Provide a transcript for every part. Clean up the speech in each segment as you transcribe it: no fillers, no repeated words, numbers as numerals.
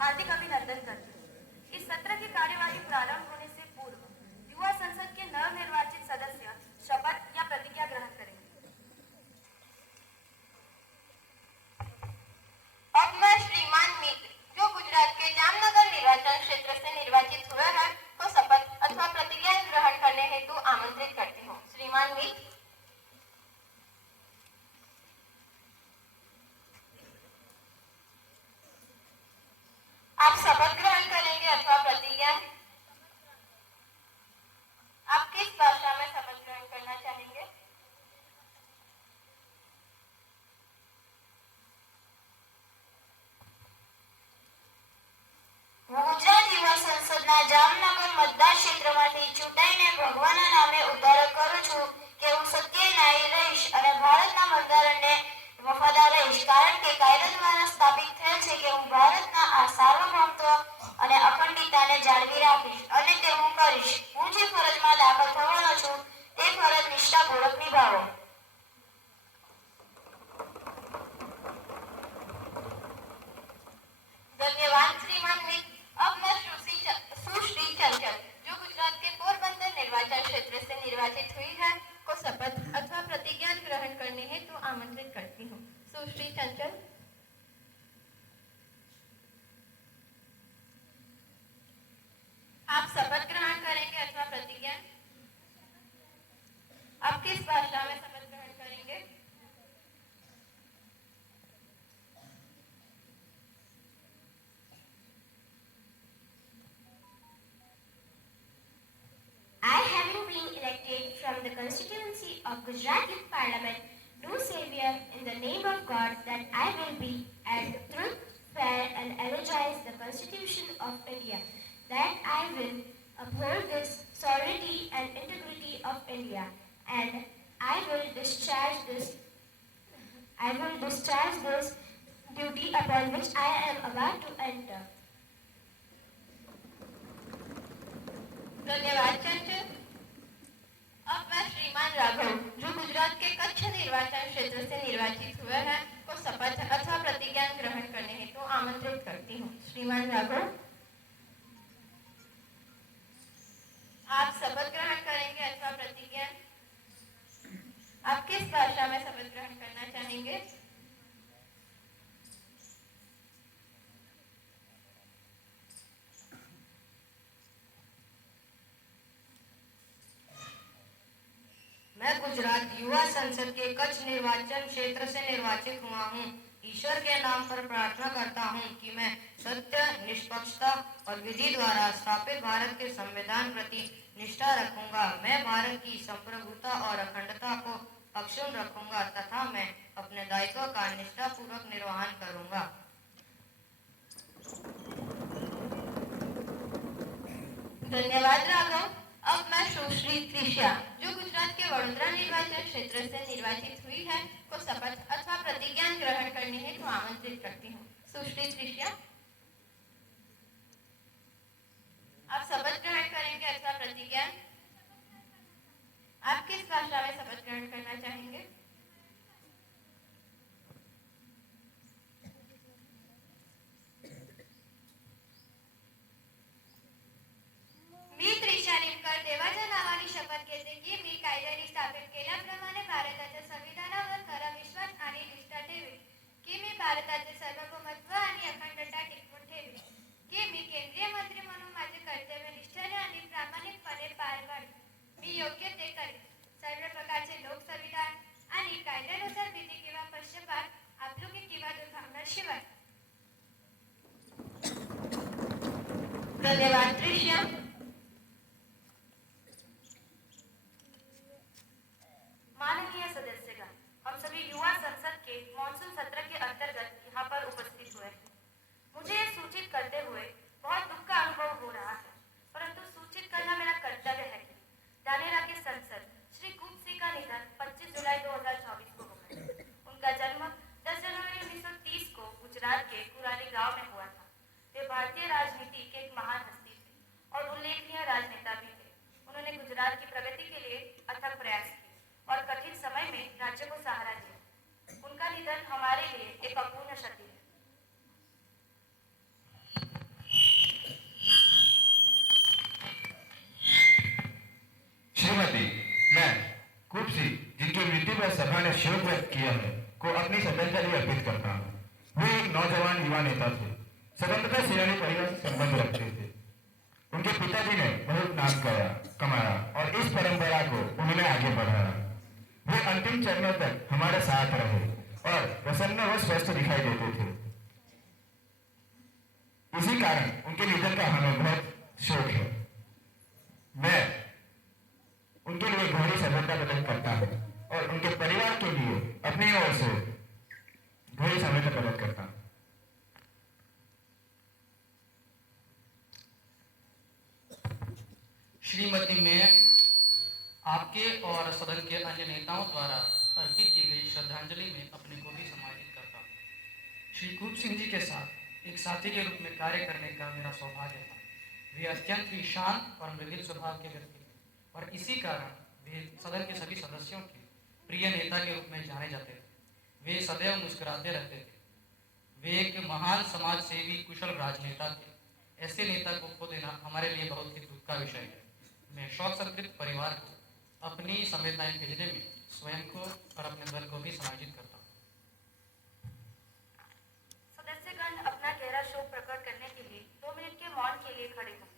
हार्दिक अभिनंदन करती हूँ। इस सत्र की कार्यवाही प्रारंभ होने से पूर्व युवा संसद के नवनिर्वाचित सदस्य शपथ या प्रतिज्ञा ग्रहण करेंगे। अब मैं श्रीमान मित्र, जो गुजरात के जामनगर निर्वाचन क्षेत्र से निर्वाचित हुए हैं, को शपथ अथवा प्रतिज्ञा ग्रहण करने हेतु आमंत्रित करती हूँ। श्रीमान मित्र, आप शपथ ग्रहण करेंगे अथवा प्रतिज्ञा? आप किस भाषा में शपथ ग्रहण करना चाहेंगे? ગુજરાત યુવા સંસદના જામનગર મતદાર ક્ષેત્રમાંથી ચૂંટાઈને ભગવાનના નામે ઉદ્ધાર કરું છું કે હું સત્ય ન્યાયી રહીશ અને ભારતના બંધારણને વફાદાર રહીશ, કારણ કે કાયદા દ્વારા સ્થાપિત થયેલ છે કે હું ભારતના આ સાર્વભૌમત્વ અને અખંડિતતાને જાળવી રાખીશ અને તે હું કરીશ. હું જે ફરજમાં દાખલ થવાનો છું તે ફરજ નિષ્ઠાપૂર્વક નિભાવો. धन्यवाद श्रीमान मित्र. अब मैं सुश्री चंचल, जो गुजरात के पोरबंदर निर्वाचन क्षेत्र से निर्वाचित हुई है, को शपथ अथवा प्रतिज्ञा ग्रहण करने हेतु आमंत्रित करती हूँ. सुश्री चंचल, आप शपथ ग्रहण करेंगे अथवा प्रतिज्ञा? आप किस भाषा में शपथ ग्रहण करेंगे? I, having been elected from the constituency of Gujarat Youth Parliament, do swear in the name of God that I will be, and truth, fair, and energize the Constitution of India, that I will uphold this sovereignty and integrity of India, and I will discharge this duty upon which I am about to enter. धन्यवाद चंचल. अब मैं श्रीमान राघव, जो गुजरात के कच्छ निर्वाचन क्षेत्र से निर्वाचित हुए हैं, को शपथ अथवा प्रतिज्ञा ग्रहण करने हेतु आमंत्रित करती हूँ. श्रीमान राघव, आप शपथ ग्रहण करेंगे अथवा प्रतिज्ञा? आप किस भाषा में शपथ ग्रहण करना चाहेंगे? मैं गुजरात युवा संसद के कच्छ निर्वाचन क्षेत्र से निर्वाचित हुआ हूँ. ईश्वर के नाम पर प्रार्थना करता हूँ कि मैं सत्य, निष्पक्षता और विधि द्वारा स्थापित भारत के संविधान प्रति निष्ठा रखूंगा. मैं भारत की संप्रभुता और अखंडता को अक्षुण्ण रखूंगा तथा मैं अपने दायित्व का निष्ठापूर्वक निर्वहन करूंगा. धन्यवाद राघव. अब मैं सुश्री त्रिषा, जो गुजरात के वडोदरा निर्वाचन क्षेत्र से निर्वाचित हुई है, को शपथ अथवा प्रतिज्ञा ग्रहण करने हेतु आमंत्रित करती हूँ. सुश्री त्रिषा, आप शपथ ग्रहण करेंगे अथवा प्रतिज्ञा? आप किस भाषा में शपथ ग्रहण करना चाहेंगे? मी त्रिषा निमकर देवाच्या नावाने शपथ घेते की मी कायद्याने स्थापित केल्याप्रमाणे भारताच्या संविधानावर खरा विश्वास आणि निष्ठा ठेवेन, की मी भारताचे सार्वभौमत्व आणि अखंडता टिकवून ठेवेन, की मी केंद्रीय मंत्री म्हणून माझे कर्तव्य निष्ठेने आणि प्रामाणिकपणे पार पाडेन. मी योग्य ते करेन. सर्व प्रकारचे लोक संविधान आणि कायद्यानुसार भीती किंवा पक्षपात, आपुलकी किंवा दुर्भावनाशिवाय. धन्यवाद त्रिषा. माननीय सदस्यगण, हम सभी युवा संसद के मॉनसून सत्र के अंतर्गत यहाँ पर उपस्थित हुए हैं. मुझे ये सूचित करते हुए बहुत दुख का अनुभव हो रहा है, परंतु सूचित करना मेरा कर्तव्य है कि धानेरा के सांसद श्री कुप सिंह का निधन 25 जुलाई 2024 को हो गया. उनका जन्म 10 जनवरी 1930 को गुजरात के कुराली गांव में हुआ था. वे भारतीय राजनीति के एक महान हस्ती थे और उल्लेखनीय राजनेता भी थे. उन्होंने गुजरात की प्रगति के लिए अथक प्रयास किए और कठिन समय में राज्य को सहारा दिया. उनका निधन हमारे लिए एक अपूर्ण क्षति है. एशिया में को अपनी श्रद्धांजलि अर्पित करता हूँ। वे एक नौजवान युवा नेता थे, स्वतंत्रता सेनानी परिवार से संबंध रखते थे। उनके पिताजी ने बहुत नाम कमाया और इस परंपरा को उन्होंने आगे बढ़ाया। वे अंतिम चरणों तक हमारे साथ रहे और प्रसन्न व स्वस्थ दिखाई देते थे। इसी कारण उनके निधन का हमें बहुत शोक है। मैं उनके लिए गहरी श्रद्धा प्रकट करता हूँ और उनके परिवार के लिए अपनी ओर से गहरी श्रद्धा प्रकट करता हूँ। श्रीमती, मैं आपके और सदन के अन्य नेताओं द्वारा अर्पित की गई श्रद्धांजलि में अपने को भी समाहित करता हूँ। श्री कूप सिंह जी के साथ एक साथी के रूप में कार्य करने का मेरा सौभाग्य था। वे अत्यंत ही शांत और मृदुल स्वभाव के व्यक्ति थे और इसी कारण वे सदन के सभी सदस्यों के प्रिय नेता के रूप में जाने जाते थे। वे सदैव मुस्कुराते रहते थे। वे एक महान समाज सेवी कुशल राजनेता थे। ऐसे नेता को खो देना हमारे लिए बहुत ही दुख का विषय है। मैं शोक संतप्त परिवार को अपनी संवेदनाएं भेजने में स्वयं को और अपने दल को भी समायोजित करता हूँ। सदस्यगण अपना गहरा शोक प्रकट करने के लिए 2 मिनट के मौन के लिए खड़े हों।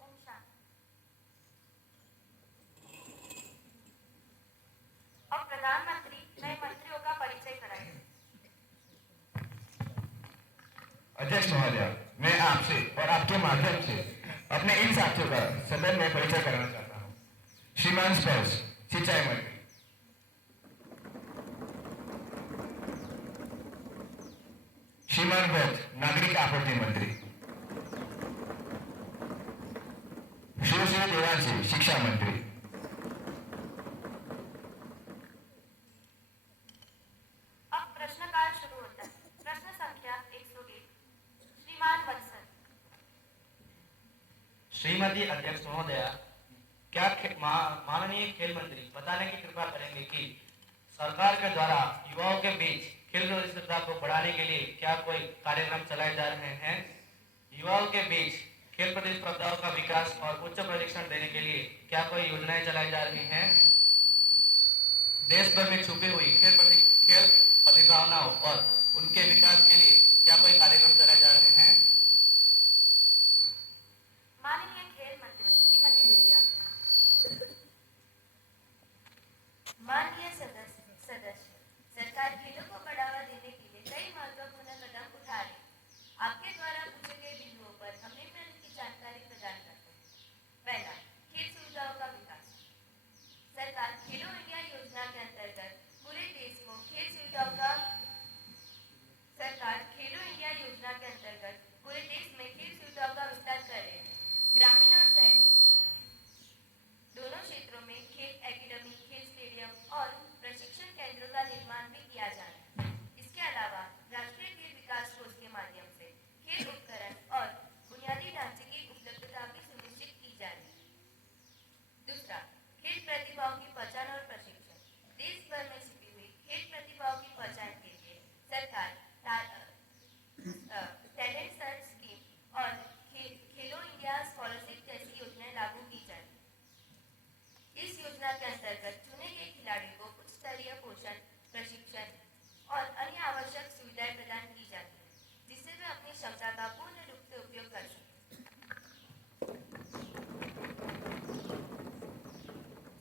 ओम शांति। अब प्रधानमंत्री नए मंत्रियों का परिचय कराएंगे। अध्यक्ष महोदय, मैं आपसे और आपके माध्यम से अपने इन साथियों का सदन में परिचय कराना चाहता हूँ। श्रीमान स्पर्श सिंचाई मंत्री, श्रीमान वैद्य नागरिक आपूर्ति मंत्री, श्री देवांशी शिक्षा मंत्री, अब प्रश्नकाल शुरू होता है। प्रश्न संख्या 101, श्रीमान वत्सल। श्रीमती अध्यक्ष महोदया, क्या माननीय खेल मंत्री बताने की कृपा करेंगे कि सरकार के द्वारा युवाओं के बीच खेल प्रतिस्पर्धा को बढ़ाने के लिए क्या कोई कार्यक्रम चलाए जा रहे हैं? युवाओं के बीच खेल प्रतिस्पर्धाओं का विकास और उच्च प्रशिक्षण देने के लिए क्या कोई योजनाएं चलाई जा रही हैं? देश भर में छुपी हुई खेल प्रतिभावनाओं और उनके विकास के लिए क्या कोई कार्यक्रम चलाए जा रहे हैं? माननीय खेल मंत्री श्रीमती प्रिया। माननीय सदस्य, सरकार खेलों को बढ़ावा देने के लिए कई महत्वपूर्ण कदम उठा रही है। आपके द्वारा पूछे गए बिंदुओं पर हम निम्नलिखित की जानकारी प्रदान करते हैं। पहला, खेल सुविधाओं का विकास। सरकार खेलो इंडिया योजना के अंतर्गत पूरे देश को खेल सुविधाओं का विस्तार कर रही है। ग्रामीण और शहरी दोनों क्षेत्रों में खेल एकेडमी, खेल स्टेडियम और प्रशिक्षण केंद्रों का निर्माण भी किया जा रहा है। इसके अलावा राष्ट्रीय खेल विकास कोष के माध्यम से खेल उपकरण और बुनियादी ढांचे की उपलब्धता भी सुनिश्चित की जा रही है। दूसरा, खेल प्रतिभाओं की पहचान और प्रशिक्षण। देश भर में छिपी हुई खेल प्रतिभाओं की पहचान के लिए सरकार टैलेंट सर्च स्कीम और खेलो इंडिया स्कॉलरशिप जैसी योजनाएं लागू की जा रही है। इस योजना के अंतर्गत चुने गए खिलाड़ियों को उच्च स्तरीय पोषण, प्रशिक्षण और अन्य आवश्यक सुविधाएं प्रदान की जाती है, जिससे वे अपनी क्षमता का पूर्ण रूप से उपयोग कर सकें।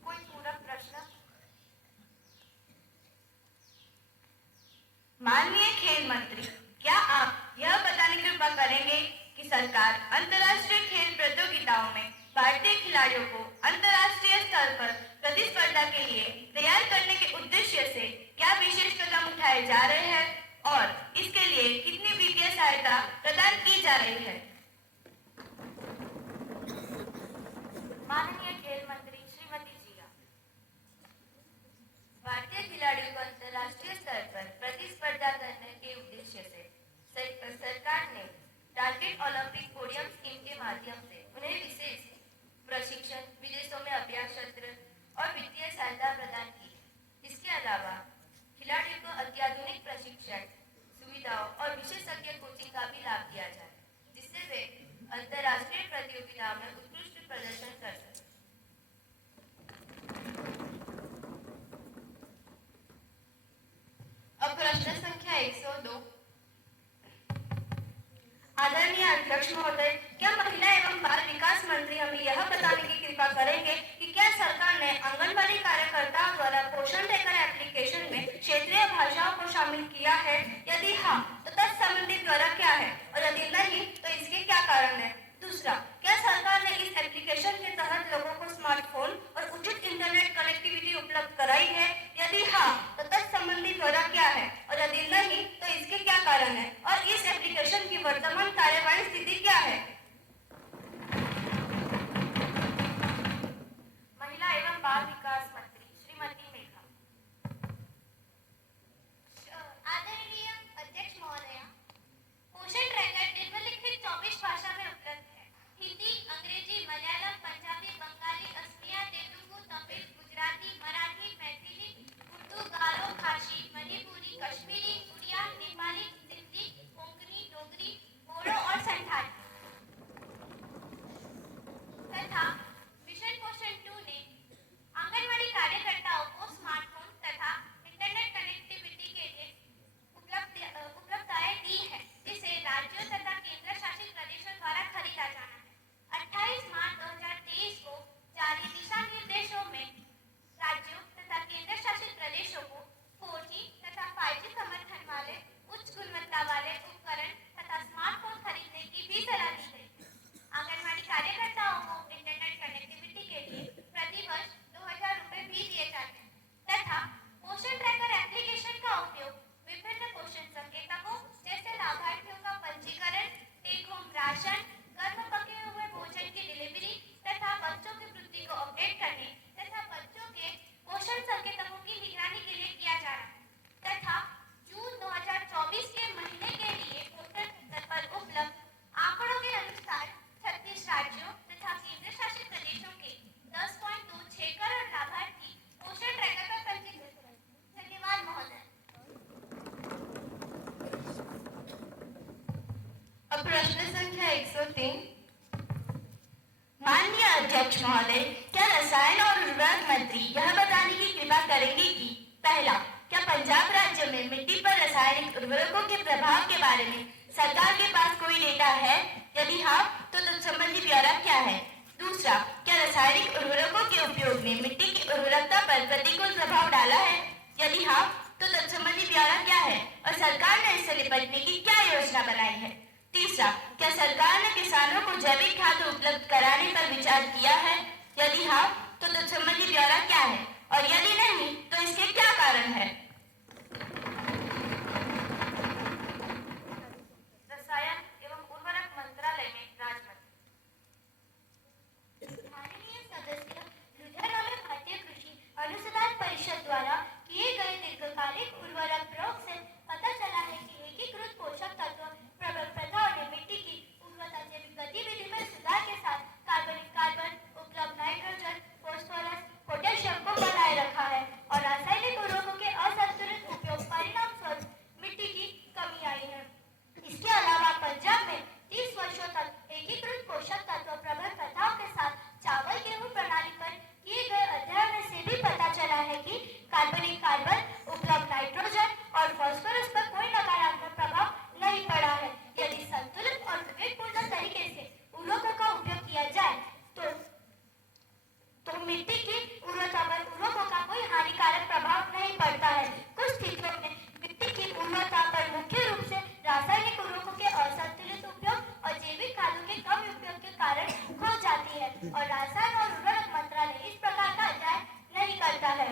कोई पूरक प्रश्न? माननीय खेल मंत्री, क्या आप यह बताने की कृपा करेंगे कि सरकार अंतर्राष्ट्रीय खेल प्रतियोगिताओं में भारतीय खिलाड़ियों को अंतर्राष्ट्रीय स्तर पर प्रतिस्पर्धा के लिए तैयार करने के उद्देश्य से क्या विशेष कदम उठाए जा रहे हैं और इसके लिए कितनी वित्तीय सहायता प्रदान की जा रही है? माननीय खेल मंत्री श्रीमती जिया। भारतीय खिलाड़ियों को अंतर्राष्ट्रीय स्तर पर प्रतिस्पर्धा करने के उद्देश्य से सरकार ने टारगेट ओलंपिक 102। आदरणीय अध्यक्ष महोदय, क्या महिला एवं बाल विकास मंत्री हमें यह बताने की कृपा करेंगे कि क्या सरकार ने आंगनबाड़ी कार्यकर्ताओं द्वारा पोषण ट्रैकर एप्लीकेशन में क्षेत्रीय भाषाओं को शामिल किया है? यदि हाँ, तो तत्संबंधी ब्यौरा क्या है और यदि नहीं तो इसके क्या कारण है? दूसरा, क्या सरकार ने इस एप्लीकेशन के तहत लोगों को स्मार्टफोन और उचित इंटरनेट कनेक्टिविटी उपलब्ध कराई है? यदि हाँ, तो तत्संबंधी ब्यौरा क्या है और यदि नहीं तो इसके क्या कारण है और इस एप्लीकेशन की वर्तमान कार्यवाही स्थिति क्या है? महिला एवं बाल विकास मंत्री श्रीमती मेघा। आदरणीय अध्यक्ष महोदया, पोषण ट्रैकर निम्नलिखित 24 भाषा में उपलब्ध है: हिंदी, अंग्रेजी, मलयालम, पंजाबी, बंगाली, असमिया, तेलुगु, तमिल, गुजराती, मराठी, मैथिली, उर्दू, गारो, खासी, मणिपुरी, कश्मीरी, उड़िया, नेपाली, सिंधी, कोंकणी, डोगरी, बोडो और संथाली तथा मिशन पोषण 2 ने आंगनवाड़ी कार्यकर्ताओं को स्मार्टफोन तथा इंटरनेट कनेक्टिविटी के लिए उपलब्धताएं दी है, जिसे राज्यों तथा केंद्र शासित प्रदेशों द्वारा खरीदा जाना है। 28 मार्च 2023 को जारी दिशा निर्देशों में राज्यों तथा केंद्र शासित प्रदेशों को 4G तथा 5G समर्थन वाले उच्च गुणवत्ता वाले उपकरण तथा स्मार्टफोन खरीदने की भी सलाह दी गई। आंगनवाड़ी कार्यकर्ताओं को इंटरनेट कनेक्टिविटी के लिए प्रतिवर्ष 2000 रुपए भी दिए जाते हैं तथा पोषण ट्रैकर एप्लीकेशन का उपयोग विभिन्न पोषण संकेतकों जैसे लाभार्थियों का पंजीकरण, टेक होम राशन, घर में पके हुए भोजन की डिलीवरी तथा बच्चों की वृद्धि को अपडेट करने तथा बच्चों के पोषण संकेतकों की निगरानी के लिए किया जा रहा है तथा जून 2024 के महीने के लिए पोर्टल पर उपलब्ध आंकड़ों के अनुसार 36 राज्यों तथा केंद्र शासित प्रदेशों के 10.26 करोड़ लाभार्थी पोषण ट्रैकर पर पंजीकृत हैं। धन्यवाद महोदय। अब प्रश्न संख्या 103। माननीय अध्यक्ष महोदय, क्या रसायन और उर्वरक मंत्री यह बताने की कृपा करेंगे कि पहला, क्या पंजाब राज्य में मिट्टी पर रासायनिक उर्वरकों के प्रभाव के बारे में सरकार के पास कोई डेटा है? यदि हाँ, तो तत्संबंधी ब्यौरा क्या है? दूसरा, क्या रासायनिक उर्वरकों के उपयोग ने मिट्टी की उर्वरकता पर प्रतिकूल प्रभाव डाला है? यदि हाँ, तो तत्संबंधी ब्यौरा क्या है और सरकार ने इससे निपटने की क्या योजना बनाई है? तीसरा, क्या सरकार ने किसानों को जैविक खाद उपलब्ध कराने पर विचार किया है? यदि हाँ, तो तत्संबंधी ब्यौरा क्या है और यदि नहीं तो इसके क्या कारण है? रसायन एवं उर्वरक मंत्रालय में राज्य माननीय सदस्य, लुधियाना में भारतीय कृषि अनुसंधान परिषद द्वारा किए गए दीर्घकालिक उर्वरक प्रयोग से पता चला है कि एकीकृत पोषक तत्व प्रथाओं ने मिट्टी की उर्वरता जैविक गतिविधि में सुधार के साथ कार्बन, उपलब्ध नाइट्रोजन, फास्फोरस, पोटेशियम को बनाए रखा है और रासायनिक उर्वरकों के असंतुलित उपयोग परिणाम स्वरूप मिट्टी की कमी आई है। इसके अलावा पंजाब में 30 वर्षों तक एकीकृत पोषक तत्व प्रबंधन प्रथाओं के साथ चावल गेहूं प्रणाली पर किए गए अध्ययन से भी पता चला है कि कार्बन, उपलब्ध नाइट्रोजन और फास्फोरस पर कोई नकारात्मक प्रभाव नहीं पड़ा है। यदि संतुलित और विवेकपूर्ण तरीके से उर्वरकों का उपयोग किया जाए तो मिट्टी की उर्वरता पर उर्वरकों का कोई हानिकारक प्रभाव नहीं पड़ता है। कुछ स्थितियों में मिट्टी की उर्वरता पर मुख्य रूप से रासायनिक उर्वरकों के असंतुलित उपयोग और जैविक खादों के कम उपयोग के कारण हो जाती है और रसायन और उर्वरक मंत्रालय इस प्रकार का अध्ययन नहीं करता है।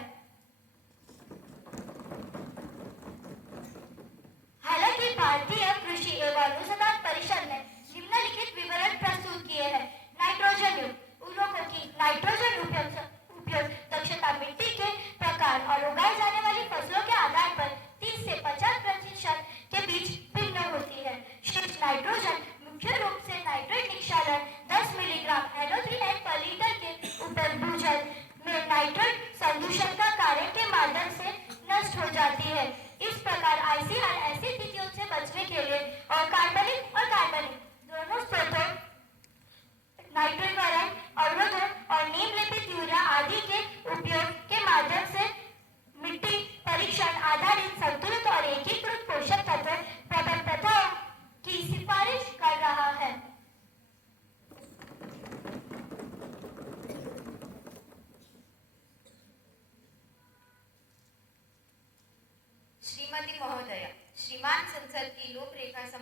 हालांकि भारतीय कृषि एवं अनुसंधान परिषद ने निम्नलिखित विवरण प्रस्तुत किए हैं। नाइट्रोजन युक्त उर्वरकों की नाइट्रोजन उपयोग दक्षता मिट्टी के प्रकार और उगाई जाने वाली फसलों के आधार पर 30 से 50% के बीच भिन्न होती है। शेष नाइट्रोजन मुख्य रूप से नाइट्रेट निक्षालन 10 मिलीग्राम NO3 पर लीटर के ऊपर भूजल में नाइट्रेट संदूषण का कार्य के माध्यम से नष्ट हो जाती है। इस प्रकार ICR ऐसी स्थितियों से बचने के लिए और कार्बनिक दोनों स्रोतों नाइट्रोजन, अवरोधन और नीम लेपित यूरिया आदि के उपयोग के माध्यम से मिट्टी परीक्षण आधारित संतुलित और एकीकृत पोषक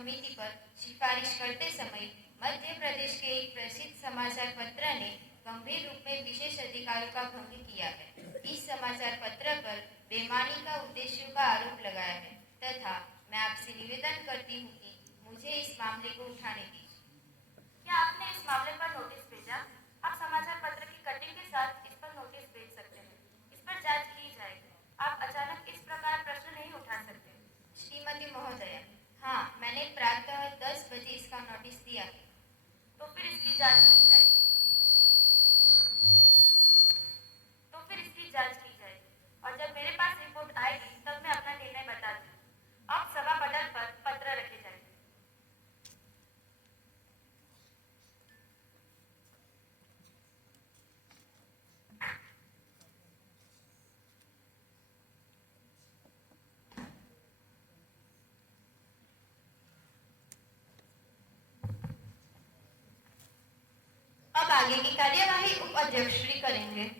समिति पर सिफारिश करते समय मध्य प्रदेश के एक प्रसिद्ध समाचार पत्र ने गंभीर रूप में विशेष अधिकारों का भंग किया है। इस समाचार पत्र पर बेईमानी का उद्देश्यों का आरोप लगाया है तथा मैं आपसे निवेदन करती हूँ कि मुझे इस मामले को उठाने दीजिए। क्या आपने इस मामले पर नोटिस भेजा? आप समाचार पत्र की कटिंग के साथ इस पर नोटिस भेज सकते हैं। इस पर जांच की जाएगी। आप अचानक इस प्रकार प्रश्न नहीं उठा सकते। श्रीमती महोदया, हाँ, मैंने प्रातः 10 बजे इसका नोटिस दिया है। तो फिर इसकी जांच की जाएगी। और जब मेरे पास रिपोर्ट आएगी तब मैं अपना निर्णय बता दूंगी। अब सभा पटल पर पत्र रखे जाएंगे। अब आगे की कार्यवाही उपाध्यक्ष श्री करेंगे।